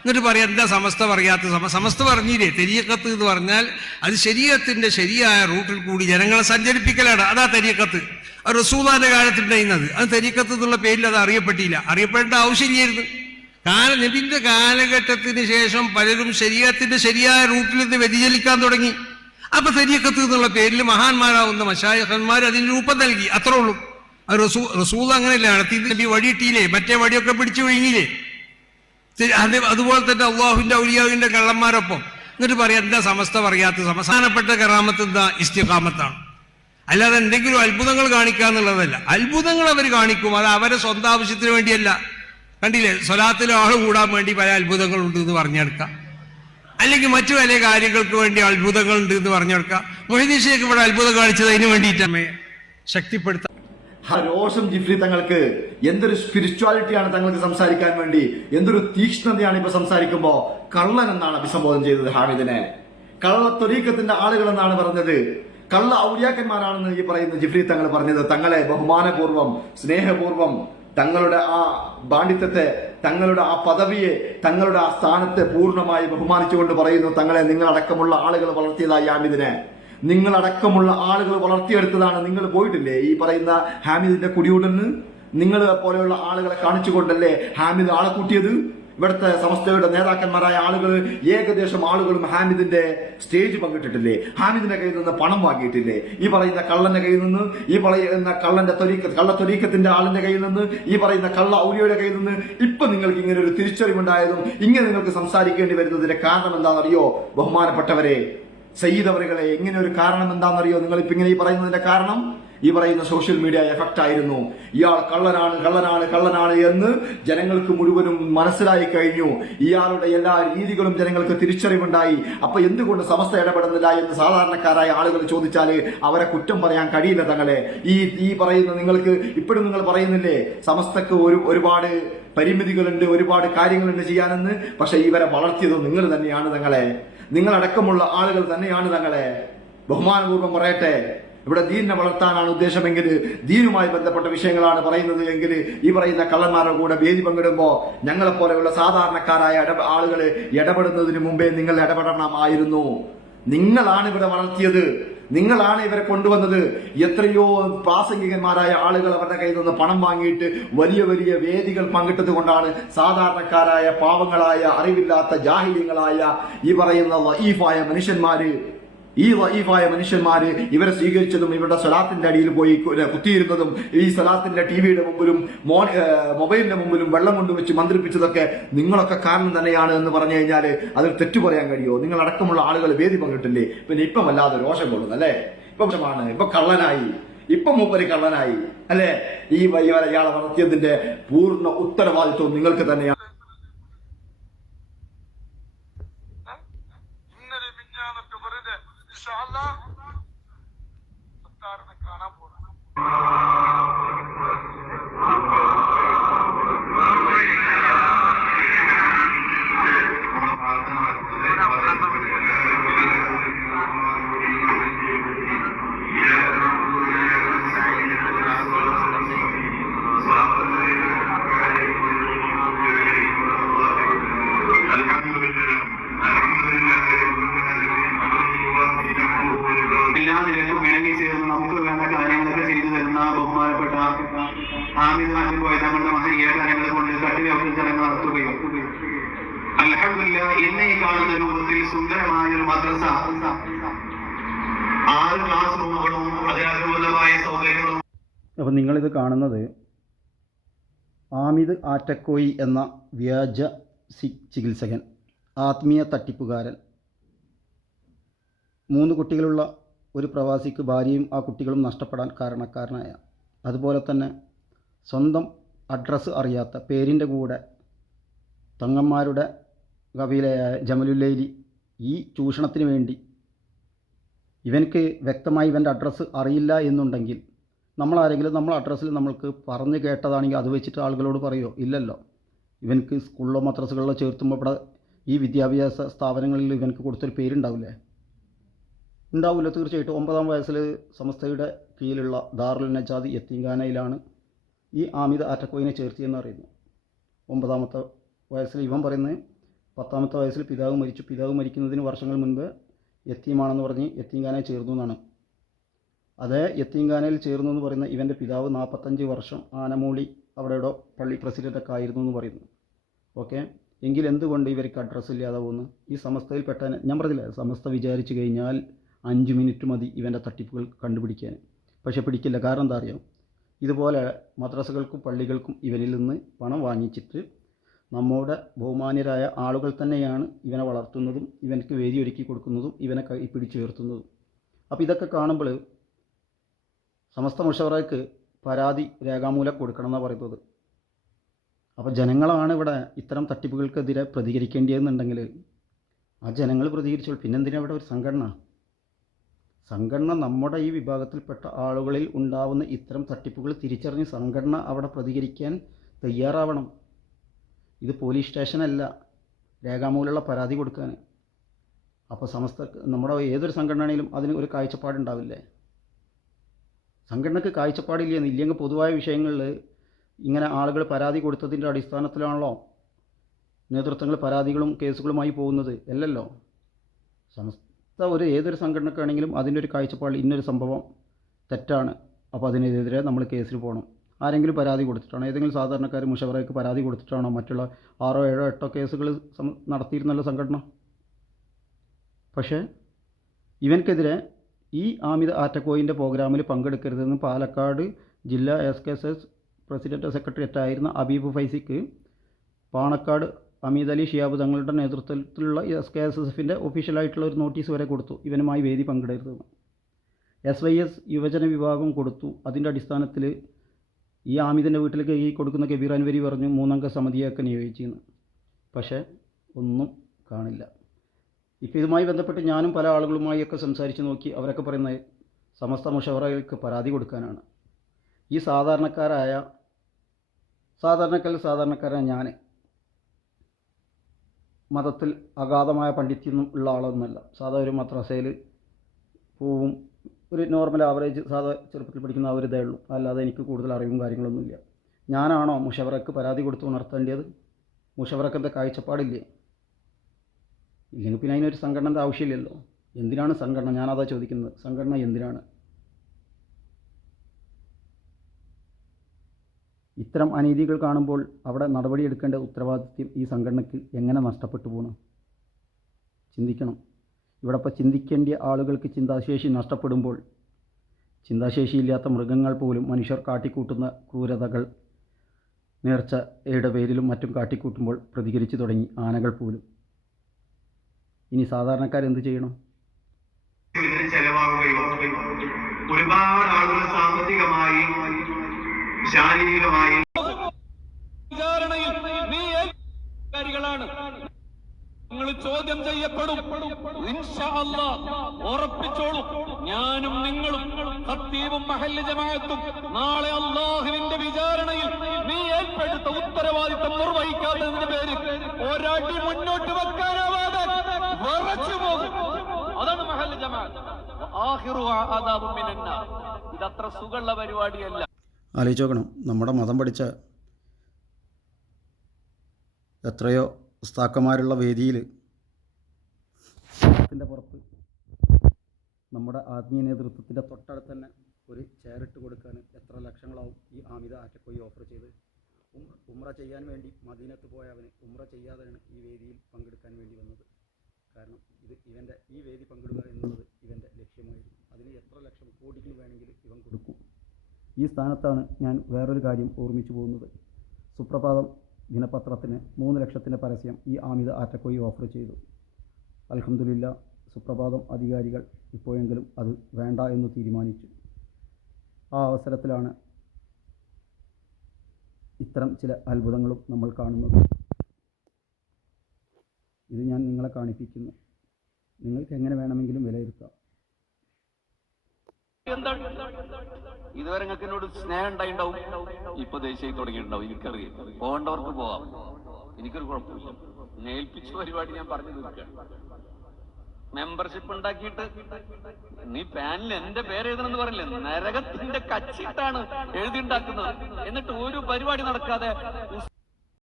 എന്നിട്ട് പറയാം എന്താ സമസ്ത പറയാത്ത സമ സമസ്ത പറഞ്ഞില്ലേ തെരിയക്കത്ത് എന്ന് പറഞ്ഞാൽ അത് ശരീരത്തിന്റെ ശരിയായ റൂട്ടിൽ കൂടി ജനങ്ങളെ സഞ്ചരിപ്പിക്കലാണ്. അതാ തെരിയക്കത്ത്. റസൂദാന്റെ കാലത്തുണ്ടായിരുന്നത് അത് തെരിയക്കത്ത് എന്നുള്ള പേരിൽ അത് അറിയപ്പെട്ടില്ല. അറിയപ്പെടേണ്ട ആവശ്യമില്ലായിരുന്നു. കാല നബിന്റെ കാലഘട്ടത്തിന് ശേഷം പലരും ശരീരത്തിന്റെ ശരിയായ റൂട്ടിൽ നിന്ന് വ്യതിചലിക്കാൻ തുടങ്ങി. അപ്പൊ തെരിയക്കത്ത് എന്നുള്ള പേരിൽ മഹാന്മാരാവുന്ന മഷായഹന്മാർ അതിന് രൂപം നൽകി. അത്രേ ഉള്ളൂ. റസൂ റസൂദ് അങ്ങനെയല്ല നടത്തി നബി വഴിയിട്ടില്ലേ? മറ്റേ വഴിയൊക്കെ പിടിച്ചു വിഴുങ്ങിയില്ലേ? അത് അതുപോലെ തന്നെ അള്ളാഹുവിന്റെ ഔലിയാവിന്റെ കള്ളന്മാരൊപ്പം. എന്നിട്ട് പറയാം എന്താ സമസ്ത പറയാത്ത സമസാനപ്പെട്ട കറാമത്ത് എന്താ? ഇസ്തിഖാമത്താണ്. അല്ലാതെ എന്തെങ്കിലും അത്ഭുതങ്ങൾ കാണിക്കുക എന്നുള്ളതല്ല. അത്ഭുതങ്ങൾ അവർ കാണിക്കും. അത് അവരെ സ്വന്തം ആവശ്യത്തിന് വേണ്ടിയല്ല. കണ്ടില്ലേ? സ്വലാത്തിൽ ആൾ കൂടാൻ വേണ്ടി പല അത്ഭുതങ്ങളുണ്ട് എന്ന് പറഞ്ഞെടുക്കാം. അല്ലെങ്കിൽ മറ്റു പല കാര്യങ്ങൾക്ക് വേണ്ടി അത്ഭുതങ്ങളുണ്ട് എന്ന് പറഞ്ഞെടുക്കാം. മൊഹിദീഷയ്ക്ക് ഇവിടെ അത്ഭുതം കാണിച്ചത് അതിന് വേണ്ടിയിട്ട് അമ്മയെ ശക്തിപ്പെടുത്താൻ ആ രോഷം ജിഫ്രി തങ്ങൾക്ക് എന്തൊരു സ്പിരിച്വാലിറ്റിയാണ് തങ്ങൾക്ക് സംസാരിക്കാൻ വേണ്ടി? എന്തൊരു തീക്ഷ്ണതയാണ് ഇപ്പൊ സംസാരിക്കുമ്പോൾ കള്ളൻ എന്നാണ് അഭിസംബോധന ചെയ്തത് ഹാമിദിനെ. കള്ള തൊരീക്കത്തിന്റെ ആളുകൾ എന്നാണ് പറഞ്ഞത്. കള്ള ഔര്യാക്കന്മാരാണെന്ന് ഈ പറയുന്ന ജിഫ്രി തങ്ങൾ പറഞ്ഞത്. തങ്ങളെ ബഹുമാനപൂർവം സ്നേഹപൂർവം തങ്ങളുടെ ആ പാണ്ഡിത്യത്തെ തങ്ങളുടെ ആ പദവിയെ തങ്ങളുടെ ആ സ്ഥാനത്തെ പൂർണമായി ബഹുമാനിച്ചുകൊണ്ട് പറയുന്നു. തങ്ങളെ നിങ്ങളടക്കമുള്ള ആളുകൾ വളർത്തിയതായി ഹാമിദിനെ. നിങ്ങളടക്കമുള്ള ആളുകൾ വളർത്തിയെടുത്തതാണ്. നിങ്ങൾ പോയിട്ടില്ലേ? ഈ പറയുന്ന ഹാമിദിന്റെ കുടിയൂടന്ന് നിങ്ങൾ പോലെയുള്ള ആളുകളെ കാണിച്ചുകൊണ്ടല്ലേ ഹാമിദ് ആളെ കൂട്ടിയത്? ഇവിടുത്തെ സമസ്തയുടെ നേതാക്കന്മാരായ ആളുകൾ ഏകദേശം ആളുകളും ഹാമിദിന്റെ സ്റ്റേജ് പങ്കിട്ടിട്ടില്ലേ? ഹാമിദിന്റെ കയ്യിൽ നിന്ന് പണം വാങ്ങിയിട്ടില്ലേ? ഈ പറയുന്ന കള്ളന്റെ കയ്യിൽ നിന്ന്? ഈ പറയുന്ന കള്ളന്റെ തൊരീക്ക കള്ള തൊരീക്കത്തിന്റെ ആളിന്റെ കയ്യിൽ നിന്ന്? ഈ പറയുന്ന കള്ള ഔലിയുടെ കയ്യിൽ നിന്ന്? ഇപ്പൊ നിങ്ങൾക്ക് ഇങ്ങനെ ഒരു തിരിച്ചറിവുണ്ടായതും ഇങ്ങനെ നിങ്ങൾക്ക് സംസാരിക്കേണ്ടി വരുന്നതിന്റെ കാരണം എന്താണെന്നറിയോ? ബഹുമാനപ്പെട്ടവരെ സയ്യിദ് അവരുകളെ എങ്ങനെ ഒരു കാരണം എന്താണെന്നറിയോ? നിങ്ങൾ ഇപ്പൊ ഇങ്ങനെ ഈ പറയുന്നതിന്റെ കാരണം ഈ പറയുന്ന സോഷ്യൽ മീഡിയ എഫക്റ്റ് ആയിരുന്നു. ഇയാൾ കള്ളനാണ് കള്ളനാണ് കള്ളനാണ് എന്ന് ജനങ്ങൾക്ക് മുഴുവനും മനസ്സിലായി കഴിഞ്ഞു. ഇയാളുടെ എല്ലാ രീതികളും ജനങ്ങൾക്ക് തിരിച്ചറിവുണ്ടായി. അപ്പൊ എന്തുകൊണ്ട് സമസ്ത ഇടപെടുന്നില്ല എന്ന് സാധാരണക്കാരായ ആളുകൾ ചോദിച്ചാൽ അവരെ കുറ്റം പറയാൻ കഴിയില്ല തങ്ങളെ. ഈ ഈ പറയുന്ന നിങ്ങൾക്ക് ഇപ്പോഴും നിങ്ങൾ പറയുന്നില്ലേ? സമസ്തക്ക് ഒരു ഒരുപാട് പരിമിതികളുണ്ട് ഒരുപാട് കാര്യങ്ങളുണ്ട് ചെയ്യാനെന്ന്. പക്ഷെ ഇവരെ വളർത്തിയത് നിങ്ങൾ തന്നെയാണ് തങ്ങളെ. നിങ്ങളടക്കമുള്ള ആളുകൾ തന്നെയാണ് തങ്ങളെ. ബഹുമാനപൂർവം പറയട്ടെ. ഇവിടെ ദീനിനെ വളർത്താനാണ് ഉദ്ദേശമെങ്കിൽ ദീനുമായി ബന്ധപ്പെട്ട വിഷയങ്ങളാണ് പറയുന്നത് എങ്കിൽ ഈ പറയുന്ന കള്ളന്മാരുടെ കൂടെ വേദി പങ്കിടുമ്പോൾ ഞങ്ങളെപ്പോലെയുള്ള സാധാരണക്കാരായ ആളുകൾ ഇടപെടുന്നതിന് മുമ്പേ നിങ്ങൾ ഇടപെടണമായിരുന്നു നിങ്ങളാണ് ഇവിടെ വളർത്തിയത്. നിങ്ങളാണ് ഇവരെ കൊണ്ടുവന്നത്. എത്രയോ പ്രാസംഗികന്മാരായ ആളുകൾ അവരുടെ കയ്യിൽ നിന്ന് പണം വാങ്ങിയിട്ട് വലിയ വലിയ വേദികൾ പങ്കിട്ടത് കൊണ്ടാണ് സാധാരണക്കാരായ പാവങ്ങളായ അറിവില്ലാത്ത ജാഹില്യങ്ങളായ ഈ പറയുന്ന വഈഫായ മനുഷ്യന്മാര് ഈ വൈവായ മനുഷ്യന്മാര് ഇവരെ സ്വീകരിച്ചതും ഇവരുടെ സ്വലാത്തിന്റെ അടിയിൽ പോയി കുത്തിയിരുന്നതും ഈ സ്വലാത്തിന്റെ ടി വിയുടെ മുമ്പിലും മോ മൊബൈലിന്റെ മുമ്പിലും വെള്ളം കൊണ്ടുവച്ച് മന്ത്രിപ്പിച്ചതൊക്കെ നിങ്ങളൊക്കെ കാരണം തന്നെയാണ് എന്ന് പറഞ്ഞു കഴിഞ്ഞാൽ അതിൽ തെറ്റു പറയാൻ കഴിയുമോ നിങ്ങൾ അടക്കമുള്ള ആളുകൾ വേദി പങ്കിട്ടില്ലേ? പിന്നെ ഇപ്പം അല്ലാതെ രോഷം കൊള്ളുന്നു അല്ലേ? ഇപ്പം ഇപ്പൊ കള്ളനായി ഇപ്പൊ മൂപ്പര് കള്ളനായി അല്ലേ? ഈ വയ്യ ഇയാളെ വളർത്തിയതിന്റെ പൂർണ ഉത്തരവാദിത്വം നിങ്ങൾക്ക് തന്നെയാണ്. இன்ஷா அல்லா சத்தாரனுக்கு ஆனா போறேன் സുന്ദരമായ ഒരു മദ്രസ. ആറ് ക്ലാസ് റൂമുകളും അതിനനുകൂലമായ സൗകര്യങ്ങളും. അപ്പോൾ നിങ്ങളിത് കാണുന്നത് ആമിദ് ആറ്റക്കോയി എന്ന വ്യാജ ചികിത്സകൻ ആത്മീയ തട്ടിപ്പുകാരൻ. മൂന്ന് കുട്ടികളുള്ള ഒരു പ്രവാസിക്ക് ഭാര്യയും ആ കുട്ടികളും നഷ്ടപ്പെടാൻ കാരണക്കാരനായ. അതുപോലെ തന്നെ സ്വന്തം അഡ്രസ്സ് അറിയാത്ത പേരിന്റെ കൂടെ തങ്ങന്മാരുടെ കവിയിലെ ജമലുല്ലൈലി ഈ ചൂഷണത്തിന് വേണ്ടി. ഇവനക്ക് വ്യക്തമായി ഇവന്റെ അഡ്രസ്സ് അറിയില്ല എന്നുണ്ടെങ്കിൽ നമ്മളാരെങ്കിലും നമ്മൾ അഡ്രസ്സിൽ നമ്മൾക്ക് പറഞ്ഞു കേട്ടതാണെങ്കിൽ അത് വെച്ചിട്ട് ആളുകളോട് പറയുമോ ഇല്ലല്ലോ. ഇവനക്ക് സ്കൂളിലോ മദ്രസകളിലോ ചേർത്തുമ്പോൾ ഇവിടെ ഈ വിദ്യാഭ്യാസ സ്ഥാപനങ്ങളിൽ ഇവനക്ക് കൊടുത്തൊരു പേരുണ്ടാവില്ലേ? ഉണ്ടാവില്ല തീർച്ചയായിട്ടും. ഒമ്പതാം വയസ്സിൽ സംസ്ഥയുടെ കീഴിലുള്ള ദാറുൽ നജാദ് യത്തീങ്കാനയിലാണ് ഈ ആമിദ ആറ്റക്കോയിനെ ചേർത്തിയെന്ന് അറിയുന്നു ഒമ്പതാമത്തെ വയസ്സിൽ ഇവൻ പറയുന്നത് പത്താമത്തെ വയസ്സിൽ പിതാവ് മരിച്ചു. പിതാവ് മരിക്കുന്നതിന് വർഷങ്ങൾ മുൻപ് യത്തീമാണെന്ന് പറഞ്ഞ് യത്തീംഖാനയിൽ ചേർന്നു എന്നാണ് അതേ യത്തീംഖാനയിൽ ചേർന്നു എന്ന് പറയുന്ന ഇവന്റെ പിതാവ് നാൽപ്പത്തഞ്ച് വർഷം ആനമൂളി അവിടെയുടെ പള്ളി പ്രസിഡന്റൊക്കെ ആയിരുന്നു എന്ന് പറയുന്നു. ഓക്കെ? എങ്കിൽ എന്തുകൊണ്ട് ഇവർക്ക് അഡ്രസ്സ് ഇല്ലാതെ പോകുന്നു ഈ സമസ്തയിൽ സമസ്തയിൽപ്പെട്ട ഞാൻ പറഞ്ഞില്ല സമസ്ത വിചാരിച്ചു കഴിഞ്ഞാൽ അഞ്ച് മിനിറ്റ് മതി ഇവന്റെ തട്ടിപ്പുകൾ കണ്ടുപിടിക്കാൻ. പക്ഷേ പിടിക്കില്ല. കാരണം എന്താ അറിയാം? ഇതുപോലെ മദ്രസകൾക്കും പള്ളികൾക്കും ഇവനിൽ നിന്ന് പണം വാങ്ങിച്ചിട്ട് നമ്മുടെ ബഹുമാന്യരായ ആളുകൾ തന്നെയാണ് ഇവനെ വളർത്തുന്നതും ഇവനക്ക് വേദി ഒരുക്കി കൊടുക്കുന്നതും ഇവനെ കൈ പിടിച്ചുയർത്തുന്നതും. അപ്പോൾ ഇതൊക്കെ കാണുമ്പോൾ സമസ്ത മുഷവറയ്ക്ക് പരാതി രേഖാമൂലം കൊടുക്കണം എന്നാണ് പറയുന്നത്. അപ്പോൾ ജനങ്ങളാണ് ഇവിടെ ഇത്തരം തട്ടിപ്പുകൾക്കെതിരെ പ്രതികരിക്കേണ്ടതെന്നുണ്ടെങ്കിൽ ആ ജനങ്ങൾ പ്രതികരിച്ചോളൂ പിന്നെന്തിനാണ് ഇവിടെ ഒരു സംഘടന? സംഘടന നമ്മുടെ ഈ വിഭാഗത്തിൽപ്പെട്ട ആളുകളിൽ ഉണ്ടാവുന്ന ഇത്തരം തട്ടിപ്പുകൾ തിരിച്ചറിഞ്ഞ് സംഘടന അവിടെ പ്രതികരിക്കാൻ തയ്യാറാവണം. ഇത് പോലീസ് സ്റ്റേഷനല്ല. രേഖാമൂലമുള്ള പരാതി കൊടുക്കാൻ അപ്പോൾ സമസ്ത നമ്മുടെ ഏതൊരു സംഘടനയിലും അതിന് ഒരു കാഴ്ചപ്പാടുണ്ടാവില്ലേ? സംഘടനക്ക് കാഴ്ചപ്പാടില്ല ഇല്ലെങ്കിൽ പൊതുവായ വിഷയങ്ങളിൽ ഇങ്ങനെ ആളുകൾ പരാതി കൊടുത്തതിന്റെ അടിസ്ഥാനത്തിലാണല്ലോ നേതൃത്വങ്ങൾ പരാതികളും കേസുകളുമായി പോകുന്നത് അല്ലല്ലോ? സമസ്ത ഒരു ഏതൊരു സംഘടനക്കാണെങ്കിലും അതിന്റെ ഒരു കാഴ്ചപ്പാട് ഇന്നൊരു സംഭവം തെറ്റാണ്. അപ്പോൾ അതിനെതിരെ നമ്മൾ കേസിൽ പോകണം ആരെങ്കിലും പരാതി കൊടുത്തിട്ടാണോ? ഏതെങ്കിലും സാധാരണക്കാർ മുഷവറയ്ക്ക് പരാതി കൊടുത്തിട്ടാണോ മറ്റുള്ള ആറോ ഏഴോ എട്ടോ കേസുകൾ നടത്തിയിരുന്നല്ലോ സംഘടന? പക്ഷേ ഇവൻക്കെതിരെ ഈ ആമിത ആറ്റക്കോയിന്റെ പ്രോഗ്രാമിൽ പങ്കെടുക്കരുതെന്ന് പാലക്കാട് ജില്ലാ S K S S president secretariat ആയിരുന്ന അബീബ് ഫൈസിക്ക് പാണക്കാട് അമീദ് അലി ഷിയാബ് തങ്ങളുടെ നേതൃത്വത്തിലുള്ള എസ് കെ എസ് എസ് എഫിന്റെ ഒഫീഷ്യലായിട്ടുള്ള ഒരു നോട്ടീസ് വരെ കൊടുത്തു. ഇവനുമായി വേദി പങ്കിടരുതെന്ന്. എസ് വൈ എസ് യുവജന വിഭാഗം കൊടുത്തു. അതിന്റെ അടിസ്ഥാനത്തിൽ ഈ ആമിദിന്റെ വീട്ടിലേക്ക് ഈ കൊടുക്കുന്ന കബീർ അൻവരി പറഞ്ഞു മൂന്നംഗ സമിതിയൊക്കെ നിയോഗിച്ചിരുന്നു പക്ഷേ ഒന്നും കാണില്ല. ഇപ്പോൾ ഇതുമായി ബന്ധപ്പെട്ട് ഞാനും പല ആളുകളുമായി ഒക്കെ സംസാരിച്ച് നോക്കി അവരൊക്കെ പറയുന്നത് സമസ്ത മുഷവറകൾക്ക് പരാതി കൊടുക്കാനാണ്. ഈ സാധാരണക്കാരായ സാധാരണക്കാരിൽ സാധാരണക്കാരായ ഞാൻ മതത്തിൽ അഗാധമായ പണ്ഡിത്യൊന്നും ഉള്ള ആളൊന്നുമല്ല. സാധാരണ മദ്രസയിൽ പോവും ഒരു നോർമൽ ആവറേജ് സാധാ ചെറുപ്പത്തിൽ പഠിക്കുന്ന ആ ഒരു ഇതേ ഉള്ളൂ. അല്ലാതെ എനിക്ക് കൂടുതൽ അറിവും കാര്യങ്ങളൊന്നുമില്ല ഞാനാണോ മുഷവറക്ക് പരാതി കൊടുത്ത് ഉണർത്തേണ്ടത്? മുഷവറക്ക് എന്താ കാഴ്ചപ്പാടില്ലേ? ഇല്ലെങ്കിൽ പിന്നെ അതിനൊരു സംഘടനയുടെ ആവശ്യമില്ലല്ലോ. എന്തിനാണ് സംഘടന? ഞാനതാ ചോദിക്കുന്നത്. സംഘടന എന്തിനാണ്? ഇത്തരം അനീതികൾ കാണുമ്പോൾ അവിടെ നടപടിയെടുക്കേണ്ട ഉത്തരവാദിത്യം ഈ സംഘടനയ്ക്ക് എങ്ങനെ നഷ്ടപ്പെട്ടു പോകണം ചിന്തിക്കണം. ഇവിടെ ഇപ്പോൾ ചിന്തിക്കേണ്ട ആളുകൾക്ക് ചിന്താശേഷി നഷ്ടപ്പെടുമ്പോൾ ചിന്താശേഷിയില്ലാത്ത മൃഗങ്ങൾ പോലും മനുഷ്യർ കാട്ടിക്കൂട്ടുന്ന ക്രൂരതകൾ നേർച്ചയുടെ പേരിലും മറ്റും കാട്ടിക്കൂട്ടുമ്പോൾ പ്രതികരിച്ചു തുടങ്ങി ആനകൾ പോലും. ഇനി സാധാരണക്കാർ സാധാരണക്കാരെന്ത് ചെയ്യണം? ഒരുപാട് ആളുകൾ സാമ്പത്തികമായി ശാരീരികമായി. വിചാരണയിൽ നീ കാര്യങ്ങളാണ് നിങ്ങൾ ചോദ്യം ചെയ്യപ്പെടും. ഉറപ്പിച്ചോളൂ. ഞാനും നിങ്ങളും സത്യവും മഹല്ല് ജമാഅത്തും നാളെ അള്ളാഹുവിന്റെ വിചാരണയിൽ നീ ഏർപ്പെടുത്ത ഉത്തരവാദിത്തം നിർവഹിക്കാത്തതിന്റെ പേര് ഒരടി മുന്നോട്ട് വെക്കാനാവാതെ വിറച്ചു പോകും. അതാണ് മഹല്ല് ജമാഅത്ത്. ഇതത്ര സുഖമുള്ള പരിപാടിയല്ല. ആലോചിച്ച് നോക്കണം നമ്മുടെ മതം പഠിച്ച എത്രയോ ഉസ്താക്കന്മാരുള്ള വേദിയിൽ ത്തിന്റെ പുറത്ത്. നമ്മുടെ ആത്മീയ നേതൃത്വത്തിന്റെ തൊട്ടടുത്ത് തന്നെ ഒരു ചെയറിട്ട് കൊടുക്കാൻ എത്ര ലക്ഷങ്ങളാവും ഈ ആമിത ആറ്റക്കോയി ഓഫർ ചെയ്ത്. ഉമ്ര ചെയ്യാൻ വേണ്ടി മദീനത്ത് പോയവന് ഉമ്ര ചെയ്യാതെയാണ് ഈ വേദിയിൽ പങ്കെടുക്കാൻ വേണ്ടി വന്നത്. കാരണം ഇത് ഇവന്റെ ഈ വേദി പങ്കിടുക എന്നുള്ളത് ഇവന്റെ ലക്ഷ്യമായിരുന്നു. അതിന് എത്ര ലക്ഷം കോടികൾ വേണമെങ്കിൽ ഇവൻ കൊടുക്കും. ഈ സ്ഥാനത്താണ് ഞാൻ വേറൊരു കാര്യം ഓർമ്മിച്ചു പോകുന്നത്. സുപ്രഭാതം ദിനപത്രത്തിന് മൂന്ന് ലക്ഷത്തിന്റെ പരസ്യം ഈ ആമിത ആറ്റക്കോയി ഓഫർ ചെയ്തു. അൽഹംദുലില്ല സുപ്രഭാതം അധികാരികൾ ഇപ്പോഴെങ്കിലും അത് വേണ്ട എന്ന് തീരുമാനിച്ചു. ആ അവസരത്തിലാണ് ഇത്തരം ചില അത്ഭുതങ്ങളും നമ്മൾ കാണുന്നത്. ഇത് ഞാൻ നിങ്ങളെ കാണിപ്പിക്കുന്നു. നിങ്ങൾക്ക് എങ്ങനെ വേണമെങ്കിലും വിലയിരുത്താം. ഇതുവരെ നിങ്ങൾക്ക് എന്നോട് സ്നേഹം ഉണ്ടായിണ്ടാവും ഇപ്പൊ ദേശീയ തുടങ്ങിയിട്ടുണ്ടാവും. എനിക്കറിയാം. പോകേണ്ടവർക്ക് പോവാം. എനിക്കൊരു കുഴപ്പമില്ല. ഏൽപ്പിച്ച പരിപാടി ഞാൻ പറഞ്ഞു തീർക്കുകയാണ് മെമ്പർഷിപ്പ് ഉണ്ടാക്കിയിട്ട് നീ പാനിൽ എന്റെ പേര് എഴുതണമെന്ന് പറഞ്ഞില്ല? നരകത്തിന്റെ കച്ചിട്ടാണ് എഴുതി ഉണ്ടാക്കുന്നത്. എന്നിട്ട് ഒരു പരിപാടി നടക്കാതെ